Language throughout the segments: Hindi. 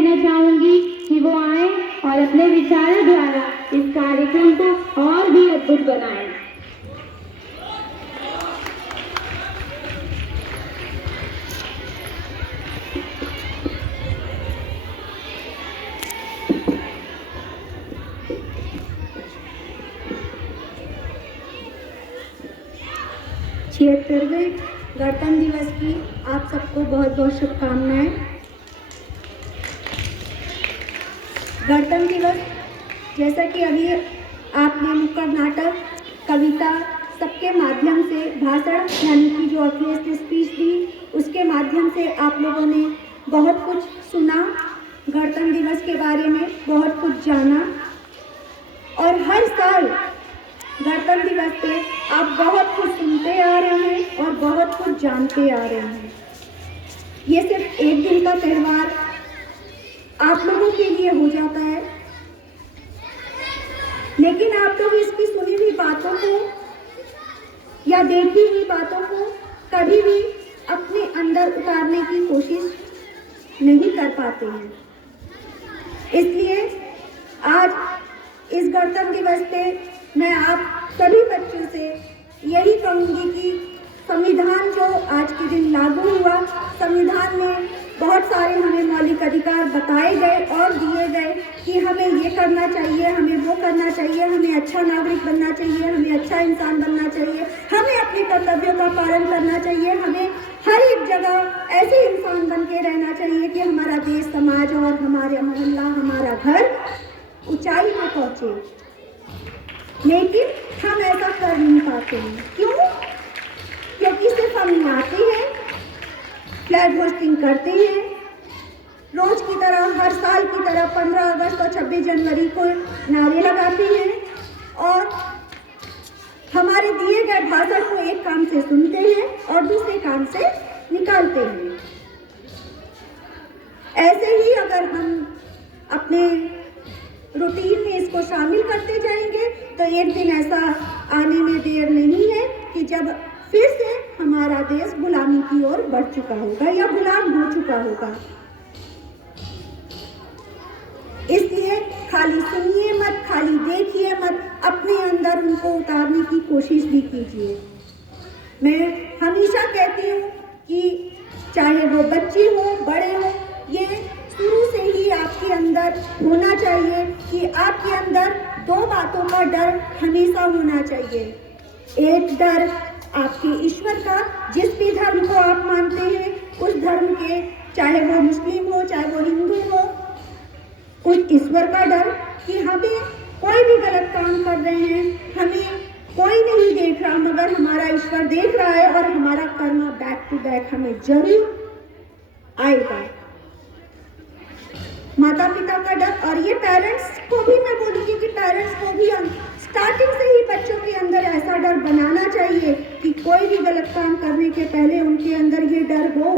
कहना चाहूंगी कि वो आए और अपने विचारों द्वारा इस कार्यक्रम को और भी अद्भुत बनाएं। छिहत्तरवें गणतंत्र दिवस की आप सबको बहुत बहुत शुभकामनाएं। गणतंत्र दिवस जैसा कि अभी आपने नुक्कड़ नाटक, कविता सबके माध्यम से, भाषण यानी कि जो अखिलेश स्पीच दी उसके माध्यम से आप लोगों ने बहुत कुछ सुना, गणतंत्र दिवस के बारे में बहुत कुछ जाना। और हर साल गणतंत्र दिवस पे आप बहुत कुछ सुनते आ रहे हैं और बहुत कुछ जानते आ रहे हैं। ये सिर्फ एक दिन का त्यौहार आप लोगों के लिए हो जाता है, लेकिन आप लोग इसकी सुनी हुई बातों को या देखी हुई बातों को कभी भी अपने अंदर उतारने की कोशिश नहीं कर पाते हैं। इसलिए आज इस गणतंत्र दिवस पे मैं आप सभी बच्चों से यही कहूँगी कि संविधान जो आज के दिन लागू हुआ, संविधान में बहुत सारे हमें मौलिक अधिकार बताए गए और दिए गए कि हमें ये करना चाहिए, हमें वो करना चाहिए, हमें अच्छा नागरिक बनना चाहिए, हमें अच्छा इंसान बनना चाहिए, हमें अपने कर्तव्यों का पालन करना चाहिए, हमें हर एक जगह ऐसे इंसान बन के रहना चाहिए कि हमारा देश, समाज और हमारा मोहल्ला, हमारा घर ऊंचाई पे पहुँचे। लेकिन हम ऐसा कर नहीं पाते हैं। क्यों? क्योंकि सिर्फ हम आते हैं, फ्लैग होस्टिंग करते हैं, रोज की तरह, हर साल की तरह 15 अगस्त और 26 जनवरी को नारे लगाते हैं और हमारे दिए गए भाषण को एक कान से सुनते हैं और दूसरे कान से निकालते हैं। ऐसे ही अगर हम अपने रूटीन में इसको शामिल करते जाएंगे तो एक दिन ऐसा आने में देर नहीं है कि जब फिर से हमारा देश गुलामी की ओर बढ़ चुका होगा या गुलाम हो चुका होगा। इसलिए खाली सुनिए मत, खाली देखिए मत, अपने अंदर उनको उतारने की कोशिश भी कीजिए। मैं हमेशा कहती हूँ कि चाहे वो बच्चे हो, बड़े हो, ये शुरू से ही आपके अंदर होना चाहिए कि आपके अंदर दो बातों का डर हमेशा होना चाहिए। एक डर आपके ईश्वर का, जिस भी धर्म को आप मानते हैं उस धर्म के, चाहे वो मुस्लिम हो चाहे वो हिंदू हो, उस ईश्वर का डर कि हमें कोई भी गलत काम कर रहे हैं, हमें कोई नहीं देख रहा मगर हमारा ईश्वर देख रहा है और हमारा कर्म बैक टू बैक हमें जरूर आएगा। माता पिता का डर, और ये पेरेंट्स को भी मैं बोलूँगी कि पेरेंट्स को भी स्टार्टिंग से ही बच्चों के अंदर ऐसा डर बनाना चाहिए कि कोई भी गलत काम करने के पहले उनके अंदर ये डर हो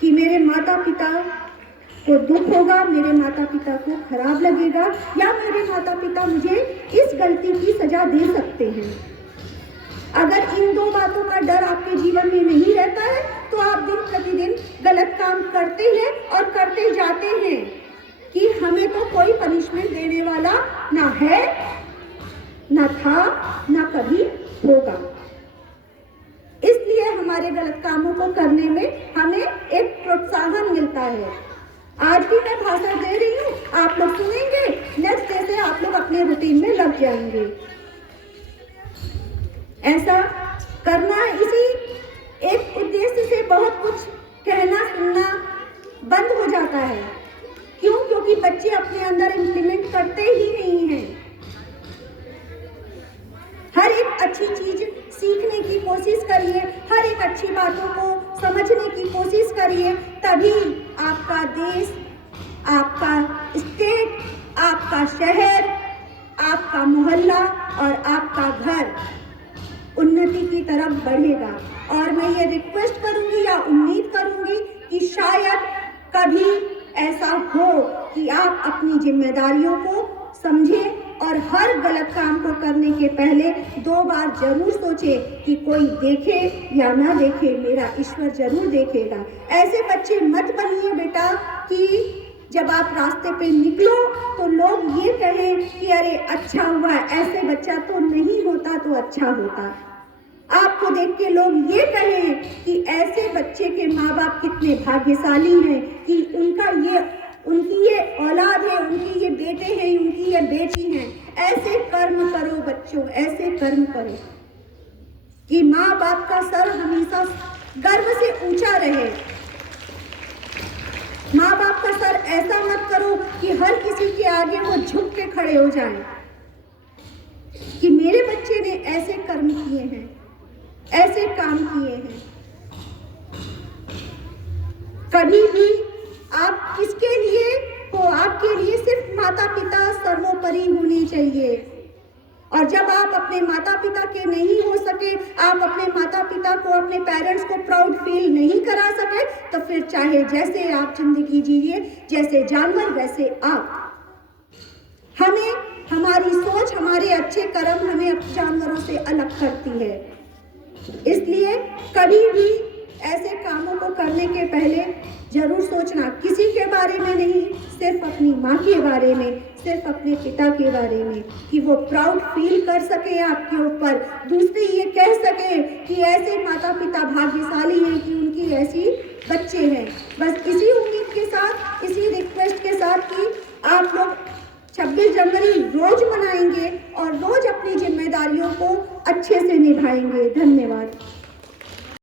कि मेरे माता पिता को दुख होगा, मेरे माता पिता को खराब लगेगा या मेरे माता पिता मुझे इस गलती की सजा दे सकते हैं। अगर इन दो बातों का डर आपके जीवन में नहीं रहता है तो आप दिन प्रतिदिन गलत काम करते हैं और करते जाते हैं कि हमें तो कोई पनिशमेंट देने वाला ना है, ना था, ना कभी होगा। इसलिए हमारे गलत कामों को करने में हमें एक प्रोत्साहन मिलता है। आज भी मैं भाषण दे रही हूँ, आप लोग सुनेंगे, नेक्स्ट डे से आप लोग अपने रूटीन में लग जाएंगे। ऐसा करना, इसी एक उद्देश्य से बहुत कुछ कहना सुनना बंद हो जाता है। क्यों? क्योंकि बच्चे अपने अंदर इम्प्लीमेंट करते ही नहीं हैं। हर एक अच्छी चीज सीखने की कोशिश करिए, हर एक अच्छी बातों को समझने की कोशिश करिए, तभी आपका देश, आपका स्टेट, आपका शहर, आपका मोहल्ला और आपका घर उन्नति की तरफ बढ़ेगा। और मैं ये रिक्वेस्ट करूंगी या उम्मीद करूंगी कि शायद कभी ऐसा हो कि आप अपनी जिम्मेदारियों को समझें और हर गलत काम को करने के पहले 2 बार जरूर सोचें कि कोई देखे या ना देखे, मेरा ईश्वर जरूर देखेगा। ऐसे बच्चे मत बनिए बेटा कि जब आप रास्ते पे निकलो तो लोग ये कहें कि अरे अच्छा हुआ, ऐसे बच्चा तो नहीं होता तो अच्छा होता। आपको देख के लोग ये कहें कि ऐसे बच्चे के माँ बाप कितने भाग्यशाली हैं कि उनकी ये औलाद है, उनकी ये बेटे हैं, उनकी ये बेटी हैं। ऐसे कर्म करो बच्चों, ऐसे कर्म करो कि माँ बाप का सर हमेशा गर्व से ऊंचा रहे। माँ बाप का सर ऐसा मत करो कि हर किसी के आगे वो झुक के खड़े हो जाएं कि मेरे बच्चे ने ऐसे कर्म किए हैं, ऐसे काम किए हैं। कभी भी आप किसके लिए हो, आपके लिए सिर्फ माता पिता सर्वोपरि होने चाहिए। और जब आप अपने माता पिता के नहीं हो सके, आप अपने माता पिता को, अपने पेरेंट्स को प्राउड फील नहीं करा सके, तो फिर चाहे जैसे आप जिंदगी जिए, जैसे जानवर वैसे आप। हमें हमारी सोच, हमारे अच्छे कर्म हमें जानवरों से अलग करती है। इसलिए कभी भी ऐसे कामों को करने के पहले जरूर सोचना, किसी के बारे में नहीं, सिर्फ अपनी माँ के बारे में, सिर्फ अपने पिता के बारे में, कि वो प्राउड फील कर सके आपके ऊपर, दूसरे ये कह सके कि ऐसे माता पिता भाग्यशाली हैं कि उनकी ऐसी बच्चे हैं। बस इसी उम्मीद के साथ, इसी रिक्वेस्ट के साथ कि आप लोग 26 जनवरी रोज मनाएंगे और रोज अपनी जिम्मेदारियों को अच्छे से निभाएंगे। धन्यवाद।